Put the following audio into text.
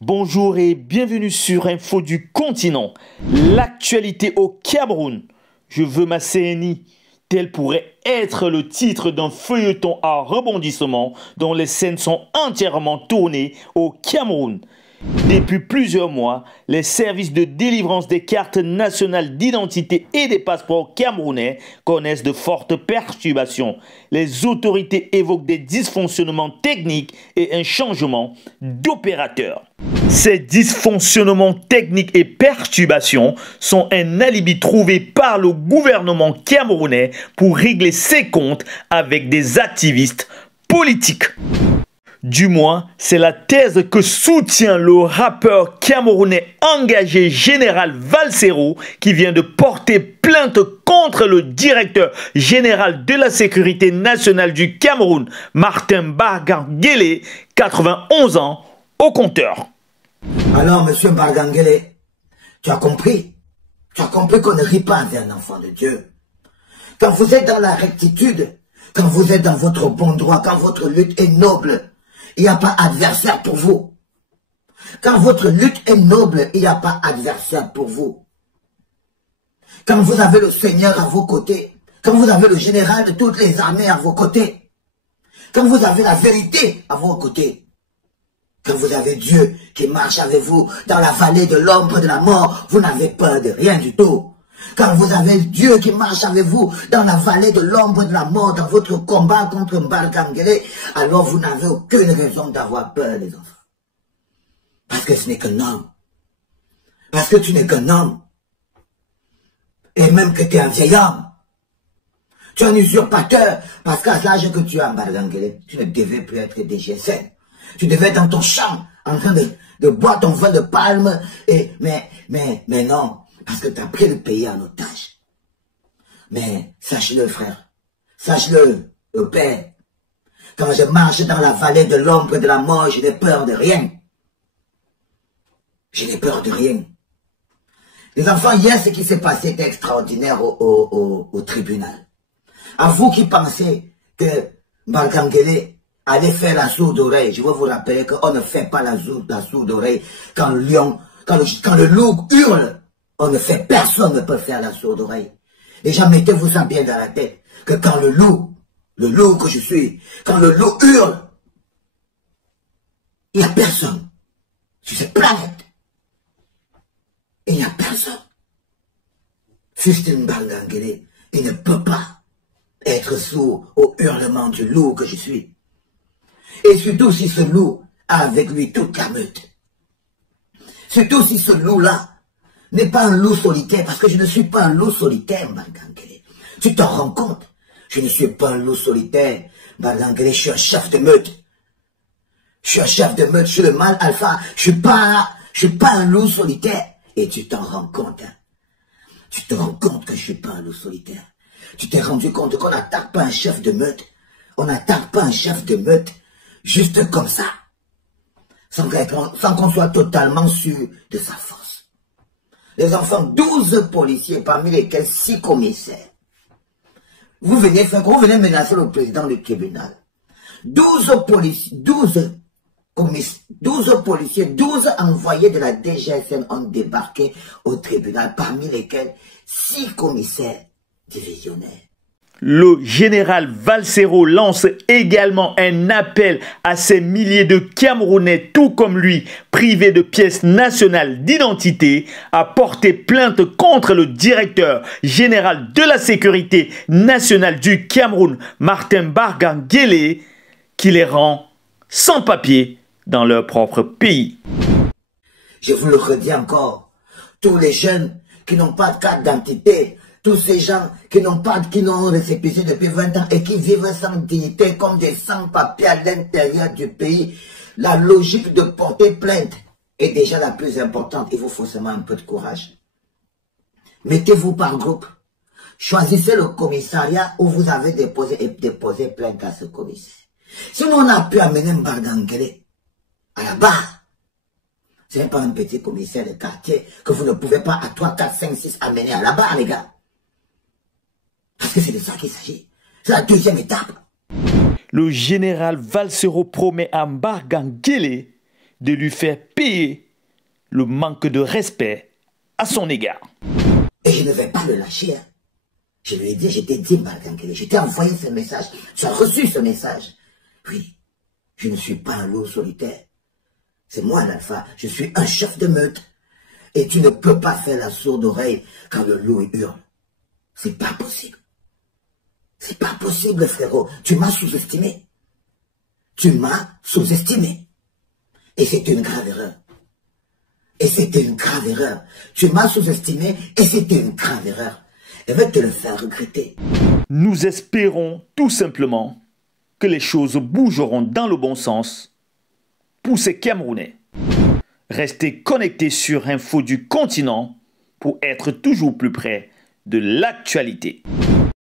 Bonjour et bienvenue sur Info du Continent. L'actualité au Cameroun. Je veux ma CNI. Tel pourrait être le titre d'un feuilleton à rebondissement dont les scènes sont entièrement tournées au Cameroun. Depuis plusieurs mois, les services de délivrance des cartes nationales d'identité et des passeports camerounais connaissent de fortes perturbations. Les autorités évoquent des dysfonctionnements techniques et un changement d'opérateur. Ces dysfonctionnements techniques et perturbations sont un alibi trouvé par le gouvernement camerounais pour régler ses comptes avec des activistes politiques. Du moins, c'est la thèse que soutient le rappeur camerounais engagé Général Valsero qui vient de porter plainte contre le directeur général de la sécurité nationale du Cameroun, Martin Bargangele, 91 ans, au compteur. Alors, monsieur Bargangele, tu as compris? Tu as compris qu'on ne rit pas avec un enfant de Dieu. Quand vous êtes dans la rectitude, quand vous êtes dans votre bon droit, quand votre lutte est noble, il n'y a pas adversaire pour vous. Quand votre lutte est noble, il n'y a pas adversaire pour vous. Quand vous avez le Seigneur à vos côtés, quand vous avez le général de toutes les armées à vos côtés, quand vous avez la vérité à vos côtés, quand vous avez Dieu qui marche avec vous dans la vallée de l'ombre de la mort, vous n'avez peur de rien du tout. Quand vous avez Dieu qui marche avec vous dans la vallée de l'ombre de la mort, dans votre combat contre Bargangele, alors vous n'avez aucune raison d'avoir peur, les enfants. Parce que ce n'est qu'un homme. Parce que tu n'es qu'un homme. Et même que tu es un vieil homme. Tu es un usurpateur. Parce qu'à l'âge que tu as, Bargangele, tu ne devais plus être DGSN. Tu devais être dans ton champ, en train de boire ton vin de palme. Mais non. Parce que tu as pris le pays en otage. Mais sache-le, frère. Sache-le, le père. Quand je marche dans la vallée de l'ombre de la mort, je n'ai peur de rien. Je n'ai peur de rien. Les enfants, hier, ce qui s'est passé était extraordinaire au tribunal. À vous qui pensez que Bargangele allait faire la sourde oreille, je veux vous rappeler qu'on ne fait pas la sourde oreille quand le lion, quand le loup hurle. Personne ne peut faire la sourde oreille. Déjà, mettez-vous ça bien dans la tête, que quand le loup que je suis, quand le loup hurle, il n'y a personne sur cette planète. Il n'y a personne. Fustin Bargangele, il ne peut pas être sourd au hurlement du loup que je suis. Et surtout si ce loup a avec lui toute la meute. Surtout si ce loup-là n'est pas un loup solitaire, parce que je ne suis pas un loup solitaire, Bargangele. Tu t'en rends compte? Je ne suis pas un loup solitaire, Bargangele, je suis un chef de meute. Je suis un chef de meute, je suis le mâle alpha, je suis pas un loup solitaire. Et tu t'en rends compte, hein? Tu te rends compte que je suis pas un loup solitaire. Tu t'es rendu compte qu'on n'attaque pas un chef de meute. On n'attaque pas un chef de meute juste comme ça, sans qu'on soit totalement sûr de sa force. Les enfants, 12 policiers, parmi lesquels 6 commissaires. Vous venez menacer le président du tribunal. 12 policiers, 12 envoyés de la DGSN ont débarqué au tribunal, parmi lesquels 6 commissaires divisionnaires. Le général Valsero lance également un appel à ces milliers de Camerounais, tout comme lui, privés de pièces nationales d'identité, à porter plainte contre le directeur général de la sécurité nationale du Cameroun, Martin Bargangele, qui les rend sans papier dans leur propre pays. Je vous le redis encore, tous les jeunes qui n'ont pas de carte d'identité, tous ces gens qui n'ont récépissé depuis 20 ans et qui vivent sans dignité comme des sans-papiers à l'intérieur du pays, la logique de porter plainte est déjà la plus importante. Il faut forcément un peu de courage. Mettez-vous par groupe. Choisissez le commissariat où vous avez déposé plainte à ce commissaire. Sinon, on a pu amener Bargangele à la barre. Ce n'est pas un petit commissaire de quartier que vous ne pouvez pas à 3, 4, 5, 6 amener à la barre, les gars. Parce que c'est de ça qu'il s'agit. C'est la deuxième étape. Le général Valsero promet à Bargangele de lui faire payer le manque de respect à son égard. Et je ne vais pas le lâcher. Hein. Je lui ai dit, je t'ai dit, Bargangele, je t'ai envoyé ce message. Tu as reçu ce message. Oui, je ne suis pas un loup solitaire. C'est moi l'alpha, je suis un chef de meute. Et tu ne peux pas faire la sourde oreille quand le loup hurle. C'est pas possible. C'est pas possible, frérot. Tu m'as sous-estimé. Tu m'as sous-estimé. Et c'est une grave erreur. Et c'était une grave erreur. Tu m'as sous-estimé et c'était une grave erreur. Elle va te le faire regretter. Nous espérons tout simplement que les choses bougeront dans le bon sens pour ces Camerounais. Restez connectés sur Info du Continent pour être toujours plus près de l'actualité.